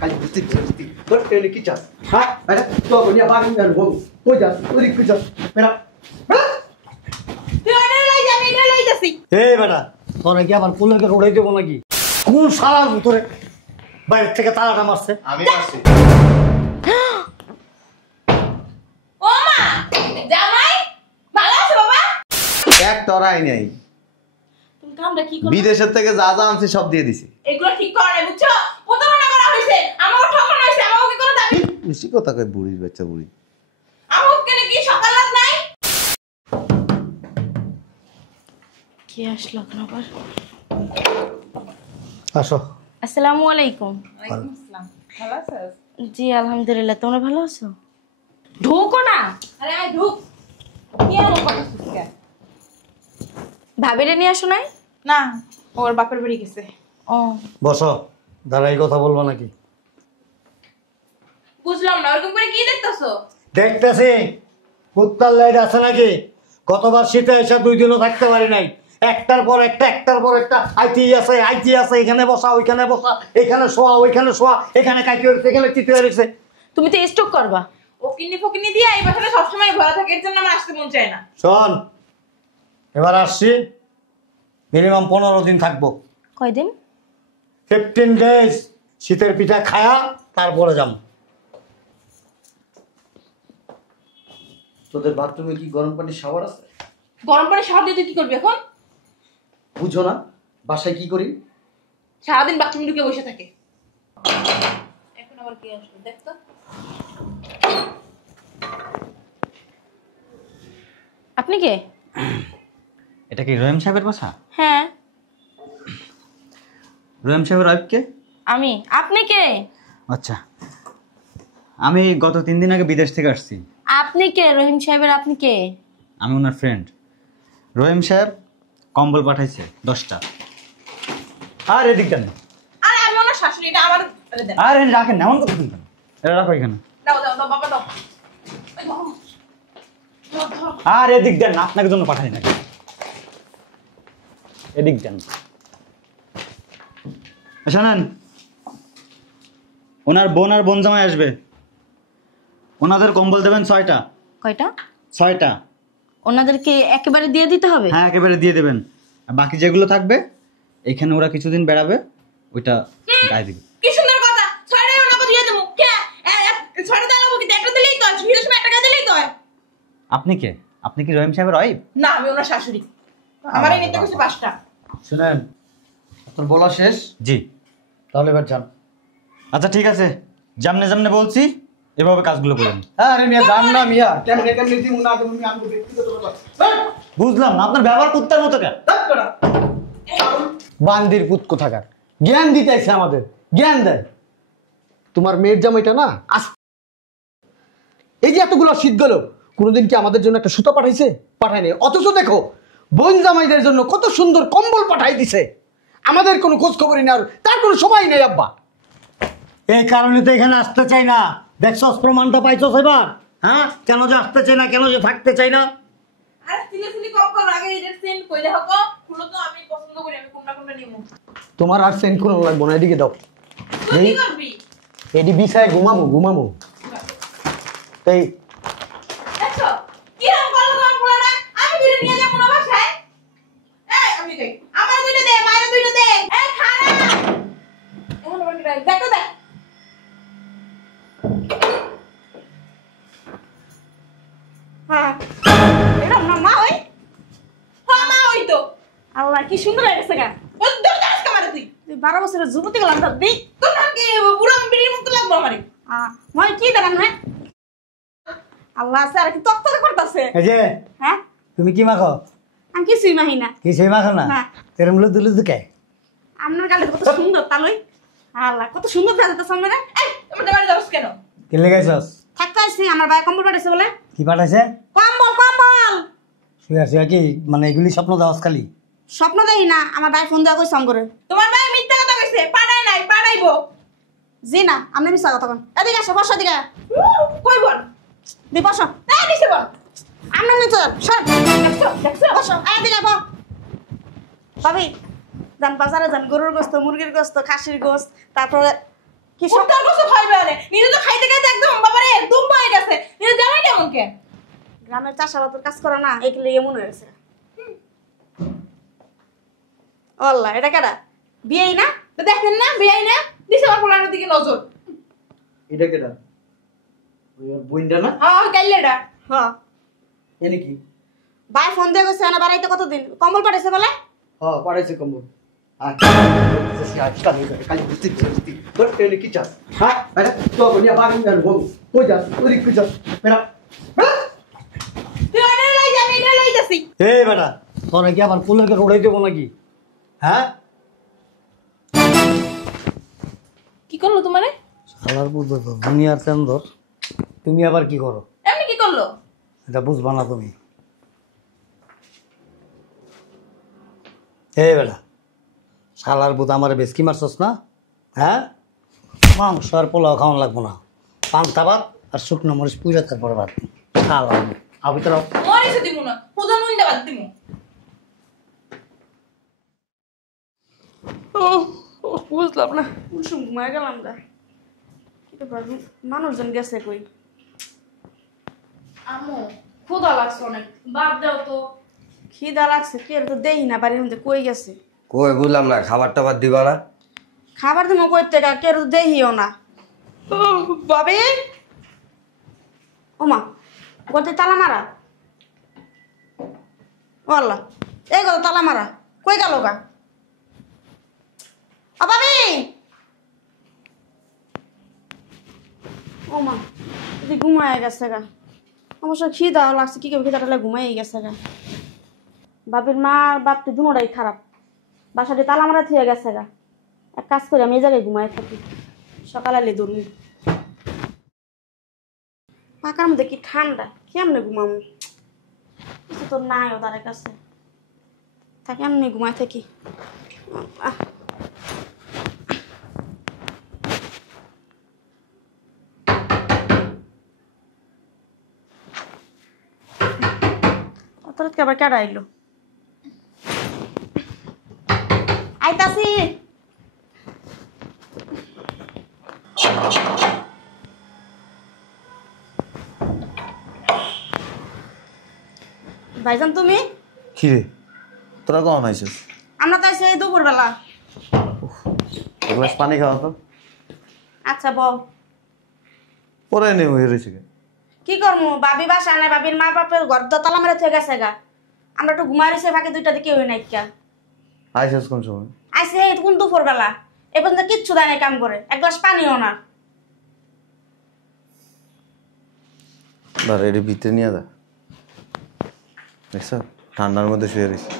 কালি বুঝতে তোর কি চাস হ্যাঁ তো বলিয়া বাড়ি কই যাস তুই কি যাস বেড়া এই বেটা তোরা কি আবার পুলকে উড়াই দেবো নাকি কোন সালার ভিতরে বাইরের থেকে তালাটা মারছে আমি মারছি ও মা জামাই ভালো আছো বাবা এক তরাই নাই তুমি কামটা কি করো বিদেশের থেকে যা যা আনছি সব দিয়ে দিছি এগুলো ঠিক করো না বুঝছো প্রতারণা করা হয়েছে আমাকে ঠকানো হয়েছে আমাকে কি কোনো দাবি বেশি কথা কই বুড়ির বাচ্চা বুড়ি আমাকে কেন কি সকাল রাত নাই কি আসলো এখন আবার আসো আসসালামু আলাইকুম। ওয়ালাইকুম আসসালাম ভালো আছিস জি আলহামদুলিল্লাহ, তোমরা ভালো আছো? ঢোকো না। আরে আয় ঢুক কি এমন করছিস কে ভাবিরে নিয়ে আসো নাই? না ওর বাপের বাড়ি গেছে ও বসো দাঁড়াই কথা বলবো নাকি বুঝলাম না ওরকম করে কি দেখতেছো দেখতেছি কুত্তার লাইট আছে নাকি গতবার শীতে এসে 2 দিনও থাকতে পারি নাই একটার পর একটা আইটি আছে এখানে বসা ওইখানে বসা এখানে শোয়া ওইখানে শোয়া এখানে কাইতে হয়েছে এখানে চিতে হয়েছে তুমি তো স্টক করবা। ও কিন্নি ফকিনি দিয়ে এই বাসাটা সবসময় ভরা থাকে এর জন্য আমার আসতে মন চায় না শোন এবার আসছি মিনিমাম 15 দিন থাকবো। কয়দিন? 15 ডেজ শীতের পিঠা খায়া তারপরে যাম। তোদের বাথরুমে কি গরম পানির শাওয়ার আছে? গরম পানি শাওয়ার দিয়ে তুই কি করবি এখন বুঝো না বাসায় কি করি সারাদিন বাথরুমে ঢুকে বসে থাকে এখন আবার কি আসলো দেখ তো আপনি কে? এটা কি রহিম সাহেবের বাসা? হ্যাঁ রহিম সাহেবের ওয়াইফ কে? আমি। আপনি কে? আচ্ছা, আমি গত 3 দিন আগে বিদেশ থেকে আসছি। আপনি কে? রহিম সাহেবের আপনি কে? আমি ওনার ফ্রেন্ড। রহিম সাহেব কম্বল পাঠাইছে 10টা। আর এদিক দেন। আরে আমি ওনার শাশুড়ি এটা আমার আরে দেন আর এনে রাখেন না, এমন কথা শুনতেন। এটা রাখো এখানে। দাও দাও দাও বাবা দাও এই বাবা আর এদিক দেন, আপনাকে জন্য পাঠাই নাকি। এদিক দেন। শোনেন, ওনার বোন আর বোন জামাই আসবে, ওনাদের কম্বল দেবেন 6টা। কয়টা? 6টা। ওনাদেরকে একেবারে দিয়ে দিতে হবে? হ্যাঁ একেবারে দিয়ে দেবেন। আর বাকি যেগুলো থাকবে এখানে ওরা কিছুদিন বেড়াবে, ওইটা গায়ে দিবে। কি সুন্দর কথা ছয়টা ওনাকে দিয়ে দেবো কে ছয়টা দাও কি একটা দিলেই তো ভিড়ের সময় একটা দিলেই তো আপনি কে? আপনি কি রহিম সাহেবের ওয়াইফ? না আমি ওনার শাশুড়ি আমারই নিতে কইছে 5টা শুনেন আপনার বলা শেষ? জি। তাহলে এবার যান। আচ্ছা ঠিক আছে, জামনে জামনে বলছি, এভাবে কাজগুলো করুন। হ্যাঁ আরে মিয়া যান না মিয়া কেমনে দিমু না তুমি আমি ব্যক্তিগত ব্যাপার বুঝলাম না, আপনার ব্যবহার কুত্তার মতো কেন? বান্দির পুত কোথাকার জ্ঞান দিতেছে আমাদের জ্ঞান দেয় তোমার মেয়ের জামাইটা না এই যে এতগুলো শীত গেল কোনোদিন কি আমাদের জন্য একটা সুতো পাঠাইছে? পাঠায়নি। অথচ দেখো বোন জামাইদের জন্য কত সুন্দর কম্বল পাঠাই দিছে, আমাদের কোনো খোঁজ খবরই না, তার কোনো সময় নেই আব্বা। এই কারণে তো এখানে আসতে চাই না। দেখছস প্রমাণটা পাইছস এবার? হ্যাঁ কেন যে আসতে চাই না, কেন যে থাকতে চাই না? আরে সিলি কম করো আগে এটা সেন্ড কই দেখো তো খুলো তো আমি পছন্দ করি আমি কোনটা নিমু তোমার আর সেন্ড কোনো লাগবে না, এদিকে দাও। তুই কি করবি এডি বিছায় ঘুমামু এই দেখো কি রকম কল কল পোলাটা আমি দুইটা নিয়ে যাব না বাসায় এই আমি যাই আমার দুইটা দে মায়ের দুইটা দে এই খানা এখন বলি দেখো দেখ হ্যাঁ এটা মা ওই হ্যাঁ মা ওই তো আল্লাহ কি সুন্দর লাগছে গা। ও দূর দাস কামারে তুই 12 বছরের যুবতী গেলাম দাদি। তোর নাম কি বুড়ো বিড়ির মতো লাগবে আমারে মই কি দেখান হ্যাঁ? আল্লাহ স্যার কি তক্তকে করতেছে। এই যে হ্যাঁ তুমি কি মাখো? আমি কিছুই মাহি না। কি সেই মাখো না? না। তেরম লুদু কে? আপনার গালে কত সুন্দর তালই। আল্লাহ কত সুন্দর দেখা যাচ্ছে সামনে। এই তোমার বাড়ি যাস কেন কি লেগাইছস? থাকতে আসছি আমার ভাই কম্বল পাঠাইছে বলে। কি পাঠাইছে? কম্বল কম্বল। শুয়ে কি মানে এগুলি স্বপ্ন দাওস খালি? স্বপ্ন দেখি না, আমার ভাই ফোন দেওয়া কই সঙ্গ করে। তোমার ভাই মিথ্যা কথা কইছে পাড়ায় নাই পাড়াইবো জি না আপনি মিছা কথা কন। এদিকে আসো বসো এদিকে। কই বল দি বসো। এই নিচে বল আপনি নিচে সর। দেখছো দেখছো বসো এদিকে বল। ভাবি যান বাজারে যান, গরুর গোস্ত, মুরগির গোস্ত, খাসির গোস্ত, তারপরে কি সব উত্তর কষ্ট খাইবে আরে নিজে তো খাইতে খাইতে একদম বাবারে দুম হয়ে গেছে নিজে জামাই কেমন কে গ্রামের চাষাবাদের কাজ করে না, এগুলো এমন হয়েছে। আল্লাহ, এটা কেডা? বিয়েই না? তো দেখেন না বিয়াই না দিছে আমার পোলার দিকে নজর এটা কেটা ওই ওর বোনটা না হ্যাঁ গাইলেডা হ্যাঁ, এনে কি ভাই ফোন দিয়ে গেছে না বাড়াইতে কতদিন, কম্বল পাঠাইছে বলে। হ্যাঁ পাঠাইছে কম্বল কালি বুঝতে বুঝতে তোর এনে কি চাস হ্যাঁ এটা তো বলিয়া বাগান গান বল কই যাস ওই কি চাস বেরা তুই এনে লই যাবি এনে লই যাসি এই বেটা তোরা কি আবার পুলকে উড়াই দেবো নাকি হ্যাঁ কি করলো তোমারে শালার বুঝবে তো দুনিয়ার চন্দর তুমি আবার কি করো এমনি কি করলো এটা বুঝবা না তুমি এই বেটা শালার বুধ আমার বেশ কি মারছস না হ্যাঁ মাংস আর পোলাও খাওয়ান লাগবো না পান্তা ভাত আর শুকনো মরিচ পুজো তারপর ভাত খাওয়াম আবি তোরা মরিছে দিমু না পুজো নুন দে বাদ দিমু বুঝলাম না, কুসুম ঘুমায় গেলাম গা। কি ব্যাপার, মানুষজন গেছে কই? আমো ক্ষুধা লাগছে অনেক বাদ দাও তো খিদা লাগছে, কে তো দেই না বাড়ির মধ্যে, কই গেছে? কই বুঝলাম না, খাবার টাবার দিবা না? খাবার দিমো কই থেকে, কে তো দেইও না। বাবে ওমা, গতে তালা মারা। ও আল্লাহ, এই গো তালা মারা, কই গেল গা? ও ভাবি, ও মা যদি ঘুমায় গেছে গা। অবশ্য খিদা লাগছে, কি করবে, খিদাটা ঘুমাই গেছে গা। বাপের মা আর বাপটি দুনোটাই খারাপ, বাসাটি তালা মারা থিয়ে গেছে গা। এক কাজ করি, আমি এই জায়গায় ঘুমাই থাকি, সকালে এলে দূরমি। পাকার মধ্যে কি ঠান্ডা, কেমনে ঘুমাবো, কিছু তো নাই ও তার কাছে, থাকি এমনি ঘুমাই থাকি। আবার কেডা আইলো? আইতাছি। ভাইজান তুমি? কি রে তোরা কখন আইছিস? আমরা তো আইছি এই দুপুরবেলা। এক গ্লাস পানি খাওয়া তো। আচ্ছা বল। পরে নে হয়ে রয়েছে কেন? কি করবো, বাবি বাসা নাই, বাবির মা বাপের ঘর দোতলা মেরে থেকে গেছে গা। আমরা একটু ঘুমাই রয়েছে, ফাঁকে দুইটা দিকে হই নাই কা। আইছিস কোন সময়? আইসি এই কোন দুপুরবেলা, এ পর্যন্ত কিচ্ছু দেয় নাই কাম করে, এক গ্লাস পানিও না। ধর এটি ভিতরে নিয়ে যা, দেখছ ঠান্ডার মধ্যে শুয়ে রয়েছে।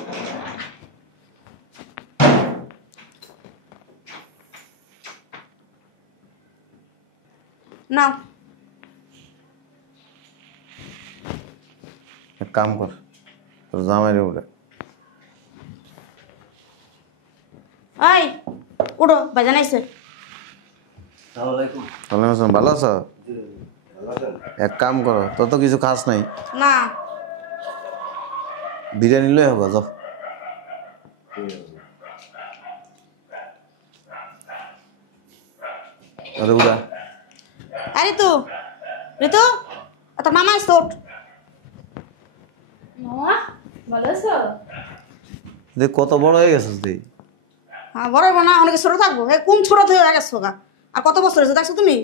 নাও। এক কাম কর, তোর জামাই রে উঠে। এই উঠো, ভাইজান আইছে। ওয়ালাইকুম আসসালাম, ভালো আছো? এক কাম করো, তোর তো কিছু খাস নাই, না বিরিয়ানি লই হবে যাও। আরে উড়া আরে ঋতু, ঋতু তোর মামা আসতো, ওঠ। মামা ভালো আছো দেখ কত বড় হয়ে গেছিস তুই। হ্যাঁ বড় হইব না, অনেকে ছোট থাকবো। এই কোন ছোট থেকে হয়ে গেছো গা, আর কত বছর হয়েছে দেখছো তুমি?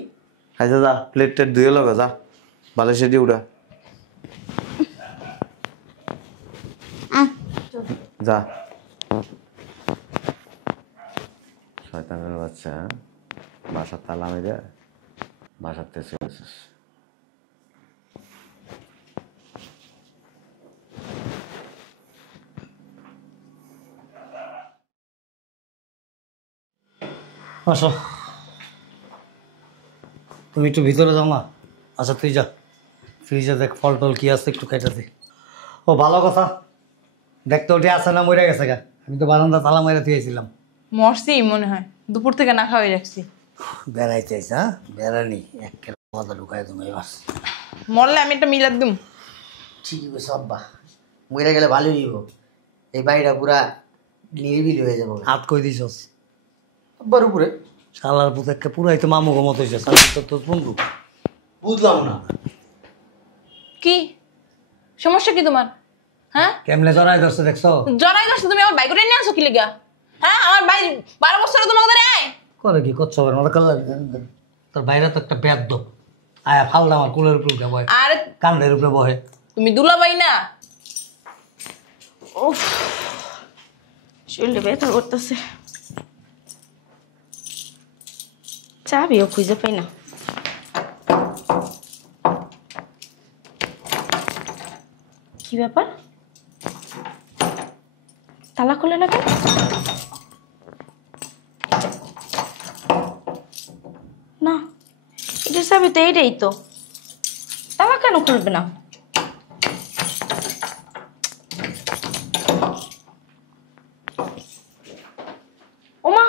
আচ্ছা যা, প্লেট টেট ধুয়ে লগে যা, ভালো সেটি উড়া আহ, যা। শয়তানের বাচ্চা, বাসার তালা মেরে বাসার থেকে চলেছিস। আসো, তুমি একটু ভিতরে যাও না। আচ্ছা তুই যা, ফ্রিজে দেখ ফল টল কি আছে, একটু খাইতে দে। ও ভালো কথা, দেখতে ওটি আছে না মরে গেছে গা। আমি তো বারান্দা তালা মেরে দিয়েছিলাম। মরছি মনে হয়, দুপুর থেকে না খাওয়াই রাখছি। বেড়াইতে আইসা, হ্যাঁ বেড়ানি একের কথা ঢুকাই তুমি এবার। মরলে আমি একটা মিলাদ দিম। ঠিকই বলছো আব্বা, মরে গেলে ভালোই হইব। এই বাড়িটা পুরা নিরিবিলি হয়ে যাবো। হাত কই দিছস আব্বার উপরে। শালার পুত একটা পুরাই তো মামু গমত হইছে তোর বন্ধু। বুঝলাম না। কি সমস্যা কি তোমার? হ্যাঁ কেমনে জড়াই ধরছে দেখছো? জড়াই গেছো তুমি আমার বাইক করে নিয়ে আসো কি লিগা? হ্যাঁ আমার ভাই 12 বছর তোমাকে ধরে আয়। করে কি করছো মনে করলে তোর বাইরে তো একটা বেদ আয়া ফালদা আমার কুলের উপরে উঠে বয়, আরে কান্ডের উপরে বহে। তুমি দুলাভাই না? উফ, শরীরে ব্যথা করতেছে। চাবিও খুঁজে পাই না। কি ব্যাপার, তালা খুলে না কেন? না, এটার চাবি তো এইটাই তো, তালা কেন খুলবে না? ওমা,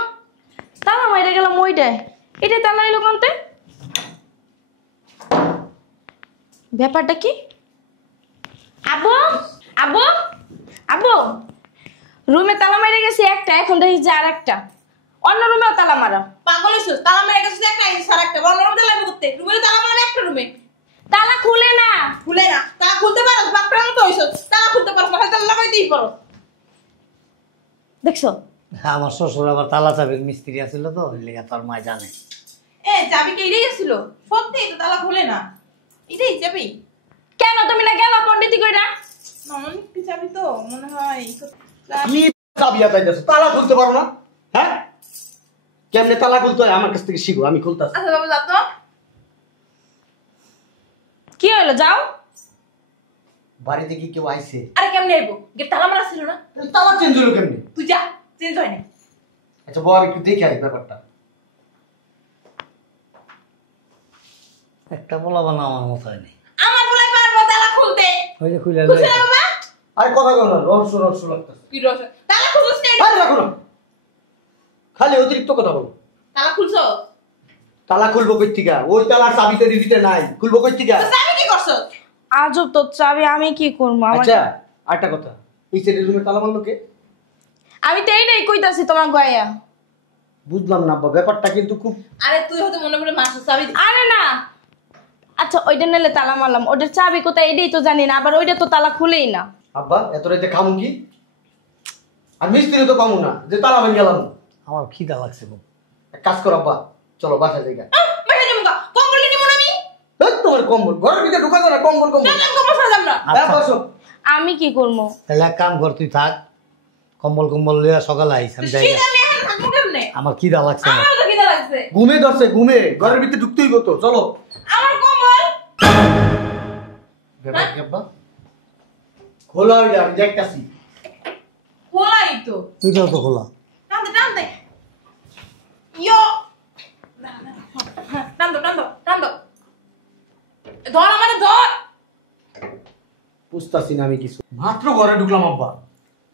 তালা মাইরে গেলাম ওইটাই, এটাই তালা এলো কানতে। ব্যাপারটা কি? আব্বু আব্বু আব্বু, রুমে তালা মাইরে গেছি একটা, এখন দেখি যে আর একটা অন্য রুমেও তালা মারা। পাগল হইছস? তালা মেরে গেছিস একটা আইছিস আর একটা বড় রুমে লাগবে করতে। রুমে তালা মারলে একটা রুমে তালা খুলে না। খুলে না? তালা খুলতে পারো? বাপটার মতো হইছস, তালা খুলতে পারো না, তালা লাগাইতেই পারো। দেখছো, আমার শ্বশুর আবার তালা চাবির মিস্ত্রি আছিল তো, ওই লেগে তোর মা জানে। এ চাবি কে এড়ে গেছিল? সত্যি তো তালা খুলে না, এটাই চাবি। কেন তুমি না গেল পণ্ডিতি কইরা? না অনেক কি চাবি তো মনে হয়। কি চাবিয়া চাইতেছো? তালা খুলতে পারো না? হ্যাঁ, কেমনে তালা খুলতে হয় আমার কাছ থেকে শিখো, আমি খুলতাছি। আচ্ছা বাবা যা তো। কি হলো, যাও। বাড়িতে কি কেউ আইছে? আরে কেমনে আইবো? গেট তালা মারা ছিল না? তালা চেঞ্জ হলো কেমনে? তুই যা, চেঞ্জ হয় না। আচ্ছা বউ, আমি একটু দেখে আই ব্যাপারটা। একটা বলা বানা আমার মতো হয়নি। আমার বলাই পারবো তালা খুলতে? ওই যে খুলে খুলছে না বাবা? আরে কথা কও না, রহস্য রহস্য লাগতেছে। কি রস? তালা খুলছস না? আরে রাখো না, খালি অতিরিক্ত কথা বলো। তালা খুলছস? তালা খুলবো কই থেকে? ওই তালার চাবি তো দিতে নাই, খুলবো কই থেকে? তো চাবি কি করছস? আজব তো চাবি, আমি কি করবো? আচ্ছা আরেকটা কথা, এই সাইডের রুমে তালা মারলো কে? আমি তো এইটাই কইতাছি তোমার গয়া। বুঝলাম না আব্বা, ব্যাপারটা কিন্তু খুব। আরে তুই হয়তো মনে করে মাসের চাবি আরে না, আচ্ছা ওইটা নিলে তালা মারলাম, ওইটার চাবি কোথায় এটাই তো জানি না, আবার ওইটা তো তালা খুলেই না। আব্বা এত রাতে খামু কি? আর মিস্ত্রি তো কামু না যে তালা ভেঙে গেলাম। আমার খিদা লাগছে খুব। এক কাজ করো আব্বা, চলো বাসায় যাই। বাইরে যাবো কম্বল নিয়ে মনে আমি তোমার কম্বল ঘরের ভিতরে ঢুকা যায় না, কম্বল কম্বল। আমি কম্বল ছাড়া যাব না। হ্যাঁ বসো। আমি কি করবো? তাহলে এক কাম কর, তুই থাক, কম্বল কম্বল লইয়া সকালে আইস, আমি যাই। শীত আমি এখন থাকবো কেমনে? আমার খিদা লাগছে না। আমার তো খিদা লাগছে। ঘুমে ধরছে, ঘুমে ঘরের ভিতরে ঢুকতেই হতো, চলো। আমার কম্বল ব্যাপার কি আব্বা? খোলা হইলে আমি দেখতাছি। খোলাই তো। তুইটাও তো খোলা। টানতে টানতে ইয়ো টান দো ধর আমারে ধর। বুঝতাছি না আমি কিছু। মাত্র ঘরে ঢুকলাম আব্বা,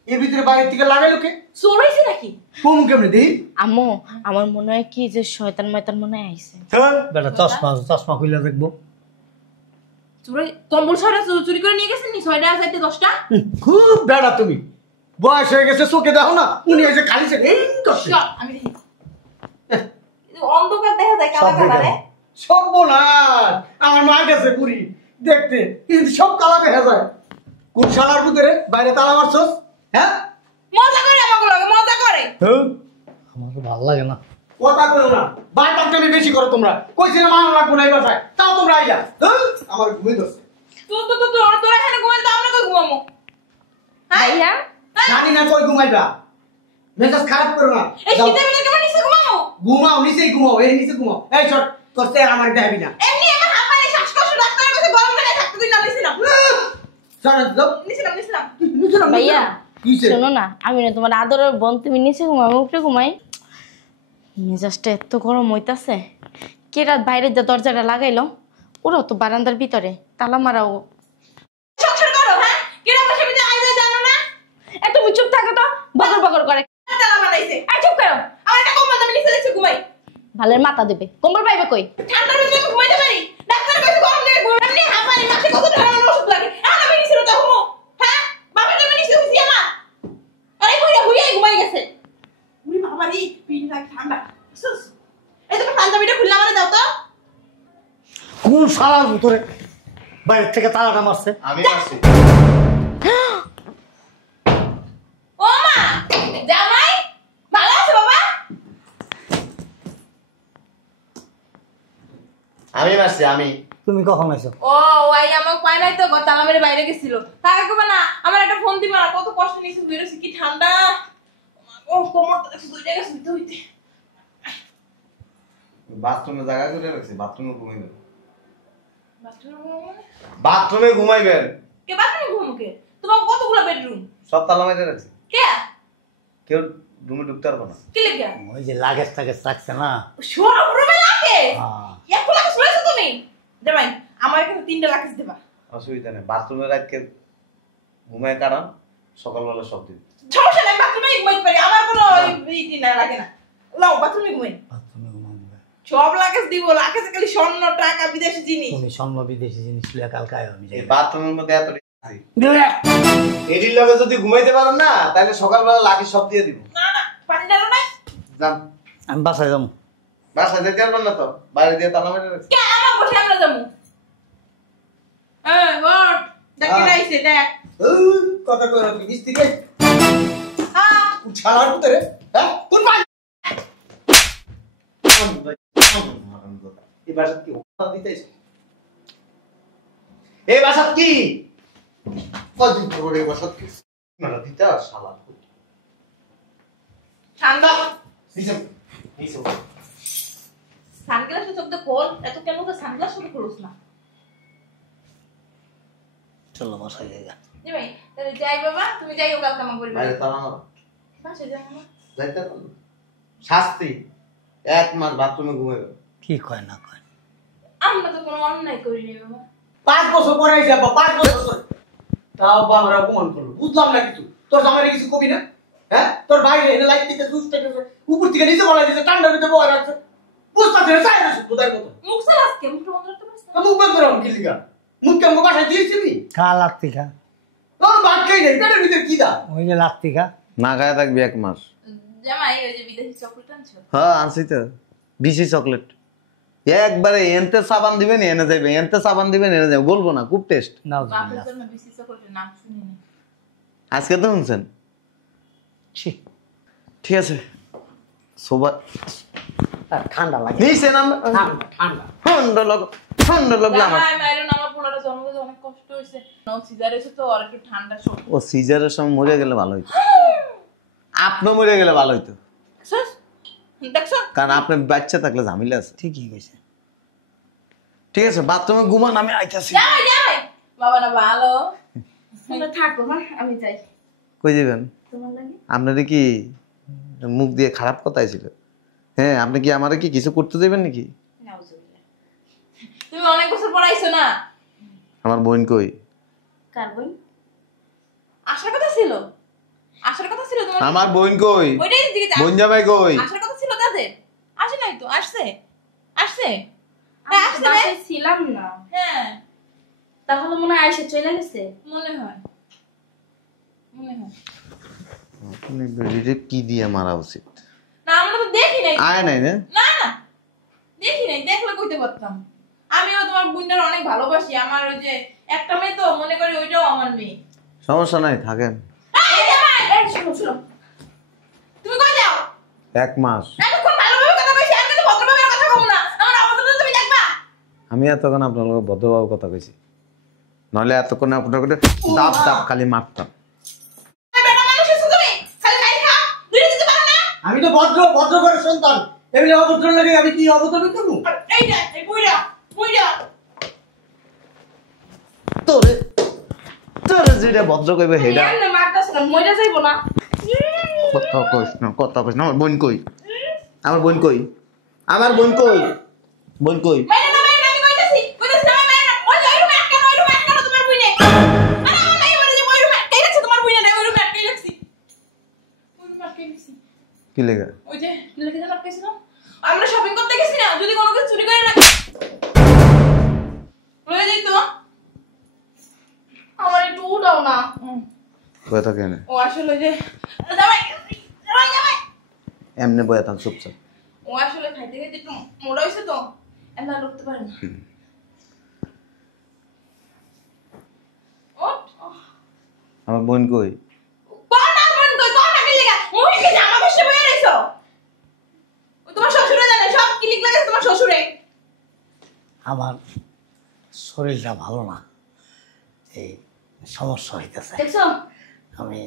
এর ভিতরে বাইরের থেকে লাগাইলো কে? চোর হইছে নাকি? কমু কেমনে দেই? আম্মু, আমার মনে হয় কি যে শয়তান ময়তান মনে হয় আইছে। বেটা চশমা চশমা খুলে দেখবো। চোরে কম্বল ছড়া চুরি করে নিয়ে গেছেন নি 6টা আর 4টা 10টা। খুব বেড়া তুমি, বয়স হয়ে গেছে, চোখে দেখো না? উনি এসে খালি সে এই করছে। চল আমি দেখি। অন্ধকার দেখা যায় কালা কালারে। সর্বনাশ, আমার মা গেছে পুরি দেখতে, কিন্তু সব কালা দেখা যায়। কোন শালার ভিতরে বাইরে তালা মারছস? হ্যাঁ, মজা করে আমাকে লাগে মজা করে। আমার তো ভালো লাগে না। কথা কইও না, বাইরে আমি বেশি করো তোমরা। কইছি না মানো লাগবো না এই বাসায়, তাও তোমরা আইলা। আমার ঘুমিয়ে ধরছে। তোরা এখানে ঘুমাইলে তো আমরা কই ঘুমামো? ভাইয়া, জানি না কই ঘুমাইবা, মেজাজ খারাপ করো না। এই যাও। শীতের বেলা কেমন নিচে ঘুমামো? ঘুমাও, নিচেই ঘুমাও, এই নিচে ঘুমাও। এই চট করতে আমার দেখাবি না। এমনি আমার হাঁপানি শ্বাসকষ্ট, ডাক্তারের কাছে গরম জায়গায় থাকতে দিন না। নিছিলাম ভাইয়া শোনো না, আমি না তোমার আদরের বোন, তুমি নিচে ঘুমাই আমি উপরে ঘুমাই। মেজাজটা এত গরম হইতাছে। কে রাত বাইরে যে দরজাটা লাগাইলো, ওরাও তো বারান্দার ভিতরে তালা মারাও। সংসার করো হ্যাঁ? কেন বসে বিতে আইজে জানো না? তুমি চুপ থাকো তো, বকর বকর করে। তালা বানাইছে। আর চুপ করো, আমার একটা কম্বল আমি নিচে নিচে ঘুমাই। ভালের মাথা দেবে, কম্বল পাইবে কই? ঠান্ডার ভিতরে আমি ঘুমাইতে পারি? ডাক্তারের কাছে গরম জায়গায় ঘুমাই। এমনি হাঁপানি মাসে কত ধরনের ওষুধ লাগে। আর আমি নিচে রোজা ঘুমো। হ্যাঁ? বাপের জন্য নিচে হইছি আমার। আরে কইরা হুইয়াই ঘুমাই লাগে ঠান্ডা সুস এই তুমি পাঞ্জাবিটা খুললে আমারে দাও তো কোন শালার ভিতরে বাইরের থেকে তালাটা মারছে? আমি আসছি। ও মা জামাই ভালো আছে বাবা আমি মারছি আমি। তুমি কখন আইছো? ও ওই আমাকে পায় নাই তো তালা মেরে বাইরে গেছিল তাকে কবে না আমার একটা ফোন দিবা না কত কষ্ট নিয়েছি বেরোছি কি ঠান্ডা ও কোমরটা দেখছি দুই জায়গায় শুইতে হইতে বাথরুমে জায়গা করে রাখছি, বাথরুমে ঘুমাইবেন। বাথরুমে ঘুমাবো না? বাথরুমে ঘুমাইবেন। কে বাথরুমে ঘুমোকে তোমার কতগুলো বেডরুম সব তালা মেরে রাখছি, কে কেউ রুমে ঢুকতে পারবো না। কি লেগে ওই যে লাগেজ টাগেজ রাখছে না। সব রুমে লাগে হ্যাঁ। এক লাখ শুনেছো তুমি জামাই আমার এখানে 3টা লাখ দেবা অসুবিধা নেই, বাথরুমে রাখকে ঘুমায় কারণ সকালবেলা সব দিন। সমস্যা নাই বাথরুমে ঘুমাইতে পারি আমার কোনো ইটি না লাগে না লাও বাথরুমে ঘুমাই বাথরুমে ঘুমাবে। সব লাগেজ দিব লাগেজে খালি স্বর্ণ টাকা বিদেশি জিনিস তুমি স্বর্ণ বিদেশি জিনিস লিয়ে কালকে আয়, আমি যাই। এই বাথরুমের মধ্যে এত আছে, এটির লগে যদি ঘুমাইতে পারেন না তাহলে সকালবেলা লাকি সব দিয়ে দিব। না না পানি ডালো নাই যান, আমি বাসায় যাবো। বাসায় যেতে পারবেন না তো, বাইরে দিয়ে তালা মেরে রাখছি। কে আমার বসে আমরা যাবো এই ওট দেখি রাইছে দেখ কথা কই রাখবি মিস্ত্রি রে হ্যাঁ ছাড়ার ভিতরে হ্যাঁ কোন ভাই এই বাসা কি ওটা দিতেছ? এই বাসা কি কদিন পরে এই বাসা কি মেলা দিতে শালা ঠান্ডা নিচে নিচে সানগ্লাসটা চোখ দিয়ে খোল এত কেন তো সানগ্লাসটা খোলস না চলো বাসায় যাই। জি ভাই তাহলে যাই বাবা তুমি যাইও কালকে আমার বলবে বাইরে তালা মারো, বাসে যাবো না যাইতে পারো। শাস্তি 1 মাস বাথরুমে ঘুমাইবে। কি কয় না কয়? আমরা তো কোনো অন্যায় করিনি বাবা 5 বছর পরে আইছে আব্বা 5 বছর পরে তাও আব্বা আমরা অপমান করলো বুঝলাম না কিছু তোর জামাইরে কিছু কবি না হ্যাঁ তোর বাইরে এনে লাইট দিতে সুস্থ উপর থেকে নিচে বলা দিতে ঠান্ডা ভিতরে বয় রাখছে বুঝতে পারছিস চাই না তোদের মতো মুখ সারা আজকে মুখটা বন্ধ রাখতে পারিস না মুখ বন্ধ রাখো কি লিগা মুখ কেমন বাসায় দিয়েছি আমি খা লাত্তি খা। তোর বাদ খাই নেই পেটের ভিতরে কি দা ওই যে লাত্তি খা। না খায় থাকবি 1 মাস। জামাই ওই যে বিদেশি চকলেট আনছো হ্যাঁ আনছি তো বিসি চকলেট, একবারে এনতে সাবান দিবেন এনে যাবে, এনতে সাবান দিবেন এনে যাবে, বলবো না খুব টেস্ট। নাও বাপের জন্য বিদেশি চকলেটের নাম শুনিনি আজকে তো শুনছেন। ঠিক আছে সোবা ঠান্ডা লাগে। নিচে নাম ঠান্ডা ঠান্ডা লাগলো আমার। জামাই মাইরন আমার পোলাটা জন্মদিনে অনেক কষ্ট হয়েছে নাও সিজার এসে তো আর একটু ঠান্ডা সব ও সিজারের সময় মরে গেলে ভালো হইতো, আপনি মরে গেলে ভালো হইতো, দেখছো কারণ আপনার বাচ্চা থাকলে ঝামেলা আছে। ঠিকই কইছে। ঠিক আছে বাথরুমে ঘুমান, আমি আইতাছি। জামাই জামাই বাবা না ভালো তোমরা থাকো হ্যাঁ আমি যাই কই দিবেন? তোমার লাগে আপনাদের কি মুখ দিয়ে খারাপ কথাই ছিল? হ্যাঁ আপনি কি আমারে কি কিছু করতে দেবেন নাকি? নাউজুবিল্লাহ তুমি অনেক বছর পর আইছো না আমার বোন কই? কার বই আসার কথা ছিল তোমার আমার বোন কই? ওইটাই দিকে বোন জামাই কই? আসার কথা ছিল তাদের আসে নাই তো আসছে আসছে আমি আসছে রে বাসায় ছিলাম না হ্যাঁ তাহলে মনে হয় আইসা চলে গেছে। মনে হয় আপনি বেরিয়ে কি দিয়ে মারা উচিত? না আমরা তো দেখি নাই আয় নাই না? না না দেখি নাই দেখলে কইতে পারতাম আমিও তোমার বোনটার অনেক ভালোবাসি আমার ওই যে একটা মেয়ে তো মনে করি ওইটাও আমার মেয়ে সমস্যা নাই থাকেন। এই জামাই এই শুনো তুমি কই যাও 1 মাস এতক্ষণ ভালোভাবে কথা কইছি আমি তো ভদ্রভাবে কথা কম না আমার অবস্থা তুমি দেখবা আমি এতক্ষণ আপনার লোক ভদ্রভাবে কথা কইছি, নইলে এতক্ষণ আপনার করে দাপ দাপ খালি মারতাম। বেটা মানুষ এসে তুমি খালি খাই খা দুই দিতে পারো না আমি তো ভদ্র করে সন্তান এমনি অভদ্র লাগে আমি কি অভদ্র করবো এই যে এই বুইড়া তোরে তোরে যেটা ভদ্র কইবে হেডা এমনি মারতাছ না মইরা যাইবো না। কথা কইস না আমার বোন কই? আমার বোন কই? আমার বোন কই? বোন কই? মাইরা না আমি কইতাছি আমার মাইরা ওই রুমে আটকানো তোমার বুইনে আরে আমার নাই বলে যে ওই রুমে আটকাই রাখছে তোমার বুইনে ওই রুমে আটকাই রাখছি কি লেগা? ওই যে লেগে জানা পেছিল আমরা শপিং করতে গেছি না যদি কোনো কিছু চুরি করে না লয়ে যাই তো আমার একটু উঠাও না। কথা কেন? ও আসলে যে জামাই এমনি বয়াতাম চুপচাপ। ও আসলে খাইতে খাইতে একটু মোড়া হয়েছে তো এমন লড়তে পারে না। ওঠ। আমার বোন কই? কোন না মন কই কোন না কি লাগা মুই কি জামা বসে বইয়া রইছো? ও তোমার শ্বশুরে জানে সব ক্লিক লাগে তোমার শ্বশুরে। আমার শরীরটা ভালো না, এই সমস্যা হইতেছে। দেখছো আমি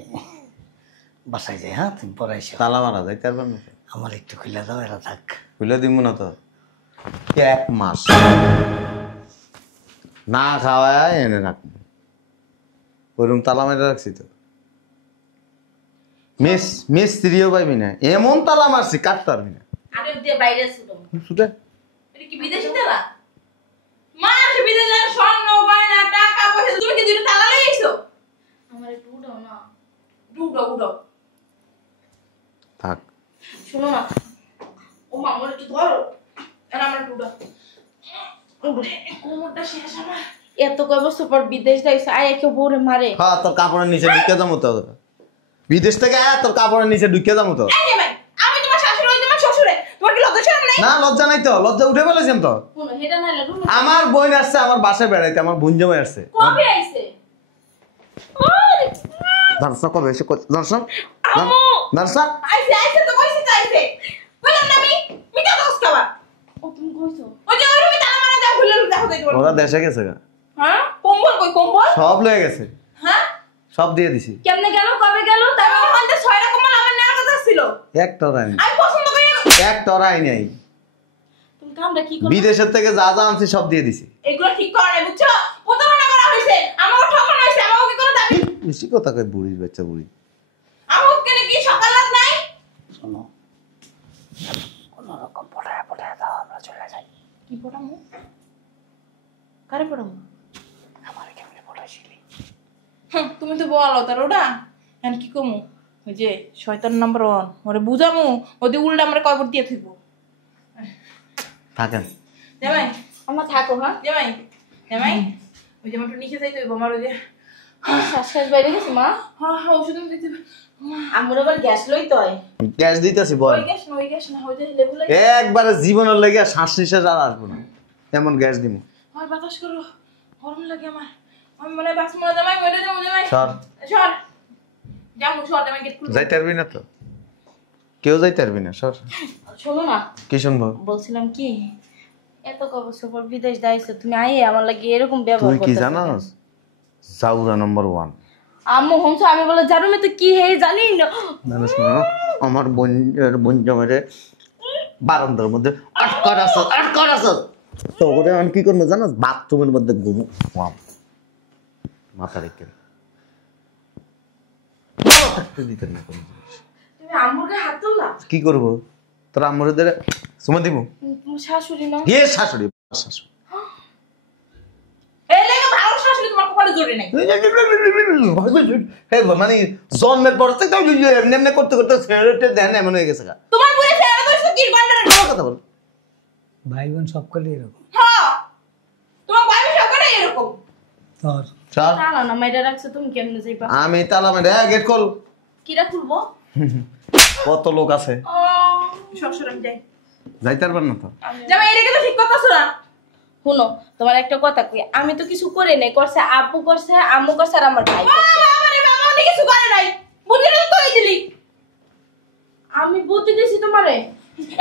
বাসায় যাই, হ্যাঁ তুমি পরে এসো। তালা মারা যাইতে পারবেন না? আমার একটু খুলে দাও, এরা থাক। খুলে দিব না তো, 1 মাস না খাওয়ায় এনে রাখবো। ওই রুম তালা মেরে রাখছি তো। মিস্ত্রিও পাইবি না, এমন তালা মারছি কাটতে পারবি না। আরে দে বাইরে ছিল শুধু এটা কি বিদেশি তেলা? মানুষ বিদেশে যায় স্বর্ণ গয়না টাকা পয়সা তুমি কি দুটো তালা লাগাইছো? আমার একটু উঠাও না, উঠাও থাক। শোনো না ও মা আমার একটু ধরো আর আমার একটু উঠাও। কোমরটা শেষ আমার। এত কয় বছর পর বিদেশ যাইছে, আয় কেউ বউরে মারে। হ্যাঁ তোর কাপড়ের নিচে ঢুকে যাবো তো, বিদেশ থেকে আয় তোর কাপড়ের নিচে ঢুকে যাবো তো। এই ভাই আমি তোমার শাশুড়ি ওই তোমার শ্বশুরে তোমার কি লজ্জা শরম নাই? না লজ্জা নাই তো, লজ্জা উঠে ফেলেছেন তো। শুনো হেটা নাইলে রুম আমার বোন আসছে আমার বাসায় বেড়াইতে, আমার বোন জামাই আসছে। কবে আইছে? দর্শক কবে এসে দর্শক আম্মু দর্শক আইছে তো কইছি তো আইছে বললাম না আমি মিটা দোস খাবার। ও তুমি কইছো? ওই যে ওই রুমে তালা মারা দাও ভুলে দেখো দেখো। ওরা দেশে গেছে গা, হ্যাঁ কম্বল কই কম্বল? সব লয়ে গেছে, হ্যাঁ সব দিয়ে দিছি। কেমনে গেল, কবে গেল? তাই ওখান থেকে 6টা কম্বল আমার নেওয়ার কথা ছিল। এক টরাই আমি পছন্দ করি না। এক টরাই নাই, তুমি কামটা কি করো? বিদেশের থেকে যা যা আনছি সব দিয়ে দিছি। এগুলো ঠিক করা নাই বুঝছো? প্রতারণা করা হয়েছে, আমাকে ঠকানো হয়েছে, আমাকে কি কোনো দাবি? বেশি কথা কই বুড়ি বাচ্চা বুড়ি। আমাকে কেন কি সকাল রাত নাই? শোনো, কোনোরকম পটায় দাও, আমরা চলে যাই। কি পড়ামু? কারে পড়ামু? আমার কেমনে পটাইছিলি? তুমি তো বলো তার ওটা এখন কি কমু? ওই যে শয়তান নাম্বার 1 ওরে বুঝামু ওদি উল্টা আমরা কয়বার দিয়ে থাকবো। থাকেন জামাই আমার থাকো, হ্যাঁ জামাই ওই যে আমার একটু নিচে যাইতে হইব আমার ওই যে শ্বাস বাইরে গেছে মা। হ্যাঁ ওষুধ আমি দিতে হবে। আমার আবার গ্যাস লইতে হয়। গ্যাস দিতেছি বল। ওই গ্যাস না ওই যে লেবু লাগে। একবারে জীবনের লেগে শ্বাস নিঃশ্বাস আর আসবো না, এমন গ্যাস দিব। হয় বাতাস করো গরম লাগে আমার। আমি মনে হয় বাসমা জামাই ওইটা যাবো জামাই সর সর যাবো সর জামাই গেট খুলে যাইতে পারবি না তো, কেউ যাইতে পারবি না, সর। শোনো না, কি শুনবো? বলছিলাম কি এত বছর পর বিদেশ যাইছো তুমি, আইয়ে আমার লাগে এরকম ব্যবহার তুই কি করতেছো জানাস? জাউরা নম্বর 1 আম্মু হংস আমি বলে জানো না তো কি হে জানি না। জানিস না আমার বোন জামাইরে বারান্দার মধ্যে আটকার আছে তো ওরে আমি কি করবো জানাস? বাথরুমের মধ্যে ঘুমো মাথা রেখে দিতে না কোনো জিনিস। তুমি আম্মুর গায়ে হাত তুললা? কি করবো তোর আম্মুরে ধরে সুমা দিব? তুমি শাশুড়ি না? এ শাশুড়ি শাশুড়ি এই লাগে ভালো শাশুড়ি তোমার কপালে জোরে নাই। মানে জন্মের পর থেকে এমনি করতে করতে ছেলেটা দেন এমন হয়ে গেছে। তোমার বুড়ি ফেরা দইছো কি গন্ডারে? কথা বল। ভাই বোন সব করে এরকম। হ্যাঁ তোমার বাইরে সকালে এরকম। তোর চল তালা না মাইরা রাখছো তুমি কেমনে যাইবা? আমি তালা মেরে গেট খোল। কিরা খুলবো? কত লোক আছে, শ্বশুর আমি যাই। যাইতে পারবেন না তো। জামাই এটা কিন্তু ঠিক কথা শোনা। শুনো তোমার একটা কথা কই, আমি তো কিছু করে নাই, করছে আব্বু করছে, আম্মু করছে আর আমার ভাই করছে। আমারে বাবা অনেক কিছু করে নাই, বুদ্ধিটা তো তুই দিলি। আমি বুদ্ধি দিছি তোমারে।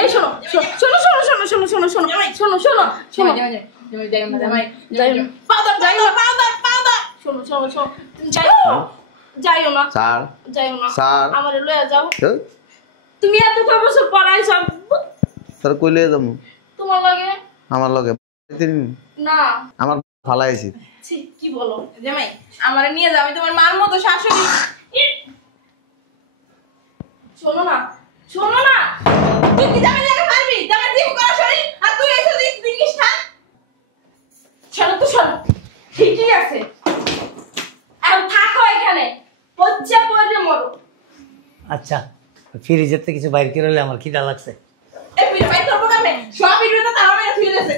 এই শোনো শোনো শোনো শোনো শোনো শোনো শোনো শোনো শোনো শোনো জামাই যাই না জামাই যাই না। পাউডার শোনো শোনো শোনো তুমি যাইও না স্যার যাইও না, স্যার আমারে লইয়া যাও। তুমি এত কয় বছর পড়াইছো তোর কই লয়ে যাবো? তোমার লাগে আমার লগে না। আমার ফালাইছি। ছি, কি বলো? জামাই আমারে নিয়ে যাও, আমি তোমার মার মতো শাশুড়ি। শোনো না শোনো না, তুই কি জামাই লাগে পারবি? জামাই জিম করা শরীর আর তুই এসে দিস না। শোনো তো শোনো, ঠিকই আছে, এখন থাকো এখানে, হচ্ছে পড়ে মরো। আচ্ছা, ফ্রিজের থেকে কিছু বাইর করে হলে আমার খিদা লাগছে। এই ভিডিও বাইক করবো কেমনে? সব ভিডিওতে তালা মেরে থুয়ে দিয়েছে,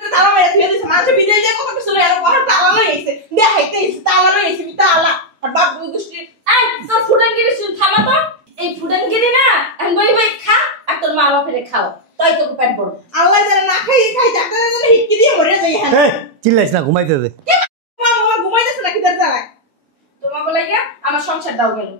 তালা মেরে থুয়ে দিয়েছে। মানুষ বিদেশ যায় কত কিছু লয়ে আর তালা লয়ে আইছে, দেখাইতে আইছে তালা লয়ে আইছে, তালা আর বাপ দুষ্টি। এই তোর ফুটানগিরি শুন, থামা তো। এই ফুটানগিরি না এখন বই বই খা যাই হ্যাঁ চিল্লাইস না ঘুমাইতে দে ঘুমাইতেছে নাকি তার জায়গায় তোমার বলে গিয়া আমার সংসার দাও গেল